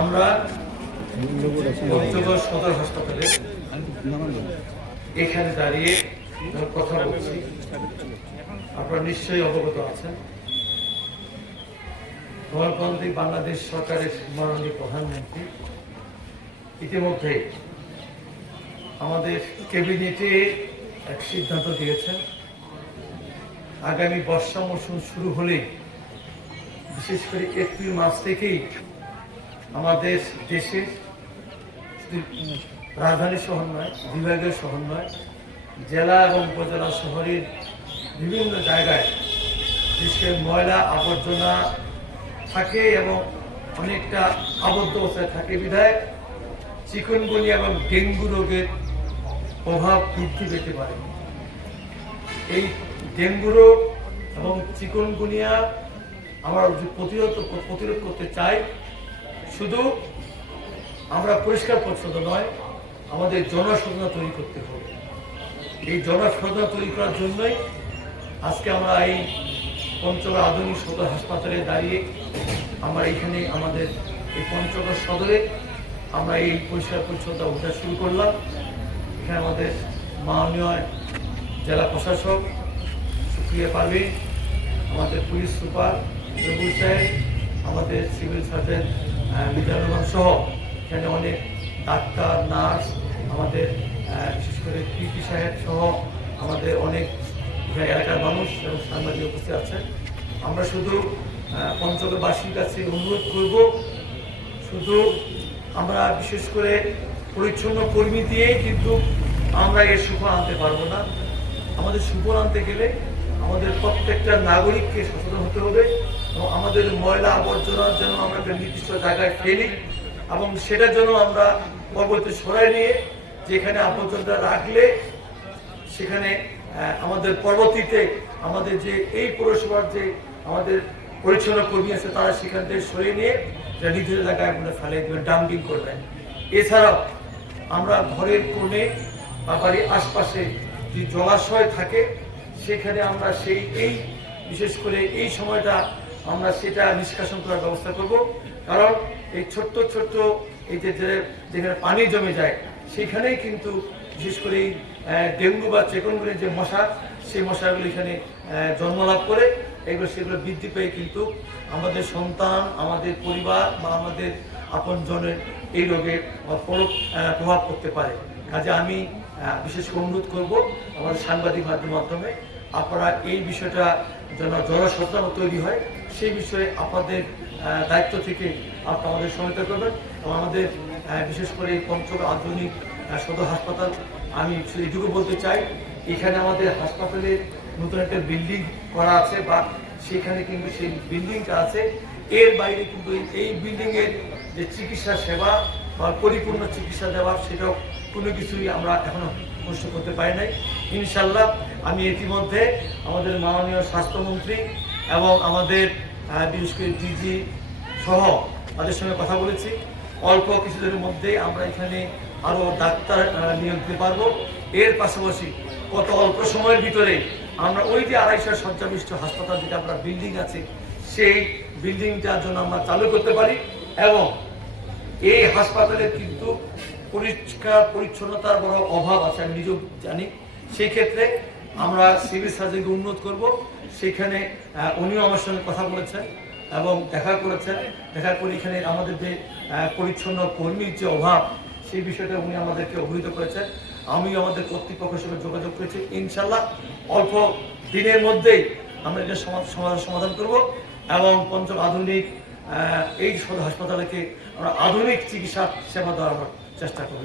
আমরা পঞ্চগড় সদর হাসপাতালে এখানে দাঁড়িয়ে কথা বলছি। আপনারা নিশ্চয়ই অবগত আছেন, গণতান্ত্রিক বাংলাদেশ সরকারের মাননীয় প্রধানমন্ত্রী ইতিমধ্যে আমাদের ক্যাবিনেটে এক সিদ্ধান্ত দিয়েছেন, আগামী বর্ষা মৌসুম শুরু হলে বিশেষ করে এপ্রিল মাস থেকেই আমাদের দেশের রাজধানী শহর নয়, বিভাগীয় শহর নয়, জেলা এবং উপজেলা শহরের বিভিন্ন জায়গায় বিশেষ ময়লা আবর্জনা থাকে এবং অনেকটা আবদ্ধ অবস্থায় থাকে বিধায় চিকুনগুনিয়া এবং ডেঙ্গু রোগের প্রভাব বৃদ্ধি পেতে পারে। এই ডেঙ্গু রোগ এবং চিকুনগুনিয়া আমরা প্রতিরোধ করতে চাই। শুধু আমরা পরিষ্কার পরিচ্ছন্ন নয়, আমাদের জনসচেতনতা তৈরি করতে হবে। এই জনসচেতনতা তৈরি করার জন্যই আজকে আমরা এই পঞ্চগড় আধুনিক সদর হাসপাতালে দাঁড়িয়ে আমরা এখানে আমাদের এই পঞ্চগড় সদরে আমরা এই পরিষ্কার পরিচ্ছন্নতা অভিযান শুরু করলাম। এখানে আমাদের মাননীয় জেলা প্রশাসক সুপ্রিয়া পারভিন, আমাদের পুলিশ সুপার রবুল সাহেব, আমাদের সিভিল সার্জন মিজানুর সহ এখানে অনেক ডাক্তার, নার্স, আমাদের বিশেষ করে পিপি সাহেব সহ আমাদের অনেক এলাকার মানুষ এবং সাংবাদিক উপস্থিত আছেন। আমরা শুধু পঞ্চগড়বাসীর কাছে অনুরোধ করব, শুধু আমরা বিশেষ করে পরিচ্ছন্ন কর্মী দিয়েই কিন্তু আমরা এর সুফল আনতে পারবো না। আমাদের সুফল আনতে গেলে আমাদের প্রত্যেকটা নাগরিককে সচেতন হতে হবে এবং আমাদের ময়লা আবর্জনা যেন আমরা একটা নির্দিষ্ট জায়গায় ফেলি এবং সেটার জন্য আমরা পরবর্তী সরাই নিয়ে যেখানে আবর্জনা রাখলে সেখানে আমাদের পরবর্তীতে আমাদের যে এই পৌরসভার যে আমাদের পরিচ্ছন্ন কর্মী আছে তারা সেখান থেকে সরিয়ে নিয়ে নির্দিষ্ট জায়গায় আপনারা ফেলে দেবেন, ডাম্পিং করবেন। এছাড়াও আমরা ঘরের কোণে বা বাড়ির আশপাশে যে জলাশয় থাকে সেখানে আমরা এই বিশেষ করে এই সময়টা আমরা সেটা নিষ্কাশন করার ব্যবস্থা করব। কারণ এই ছোট্ট ছোট্ট এই যেখানে পানি জমে যায় সেখানেই কিন্তু বিশেষ করে এই ডেঙ্গু বা চিকুনগুনিয়া যে মশা, সেই মশাগুলো এখানে জন্মলাভ করে সেগুলো বৃদ্ধি পেয়ে কিন্তু আমাদের সন্তান, আমাদের পরিবার বা আমাদের আপনজনের এই রোগের প্রভাব পড়তে পারে। কাজে আমি বিশেষ করে অনুরোধ করব আমাদের সাংবাদিক মাধ্যমের মাধ্যমে আপনারা এই বিষয়টা যেন জনসচেতনতা তৈরি হয় সেই বিষয়ে আপনাদের দায়িত্ব থেকে আপনারা আমাদের সহায়তা করবেন এবং আমাদের বিশেষ করে এই পঞ্চগড় আধুনিক সদর হাসপাতাল আমি এটুকু বলতে চাই, এখানে আমাদের হাসপাতালে নতুন একটা বিল্ডিং করা আছে বা সেখানে কিন্তু সেই বিল্ডিংটা আছে, এর বাইরে কিন্তু এই বিল্ডিংয়ের যে চিকিৎসা সেবা বা পরিপূর্ণ চিকিৎসা দেওয়া সেটাও কোনো কিছুই আমরা এখনো প্রশ্ন করতে পারি নাই। ইনশাল্লাহ আমি ইতিমধ্যে আমাদের মাননীয় স্বাস্থ্যমন্ত্রী এবং আমাদের বিশেষ করে ডিজি সহ তাদের সঙ্গে কথা বলেছি। অল্প কিছুদিনের মধ্যে আমরা এখানে আরও ডাক্তার নিয়োগ দিতে পারবো। এর পাশাপাশি কত অল্প সময়ের ভিতরে আমরা ওই যে 250 শয্যাবিশিষ্ট হাসপাতাল যেটা আমরা বিল্ডিং আছে সেই বিল্ডিংটার জন্য আমরা চালু করতে পারি এবং এই হাসপাতালে কিন্তু পরিষ্কার পরিচ্ছন্নতার বড় অভাব আছে, আমি নিজেও জানি। সেই ক্ষেত্রে আমরা সিভিল সার্জনকে অনুরোধ করব, সেখানে উনিও আমার সঙ্গে কথা বলেছেন এবং দেখা করেছেন। দেখার পর এখানে আমাদের যে পরিচ্ছন্ন কর্মীর যে অভাব সেই বিষয়টা উনি আমাদেরকে অবহিত করেছেন। আমি আমাদের কর্তৃপক্ষের সঙ্গে যোগাযোগ করেছি। ইনশাল্লাহ অল্প দিনের মধ্যেই আমরা এটা সমাধান করব এবং পঞ্চগড় আধুনিক এই সদর হাসপাতালকে আমরা আধুনিক চিকিৎসা সেবা দেওয়ার চেষ্টা করব।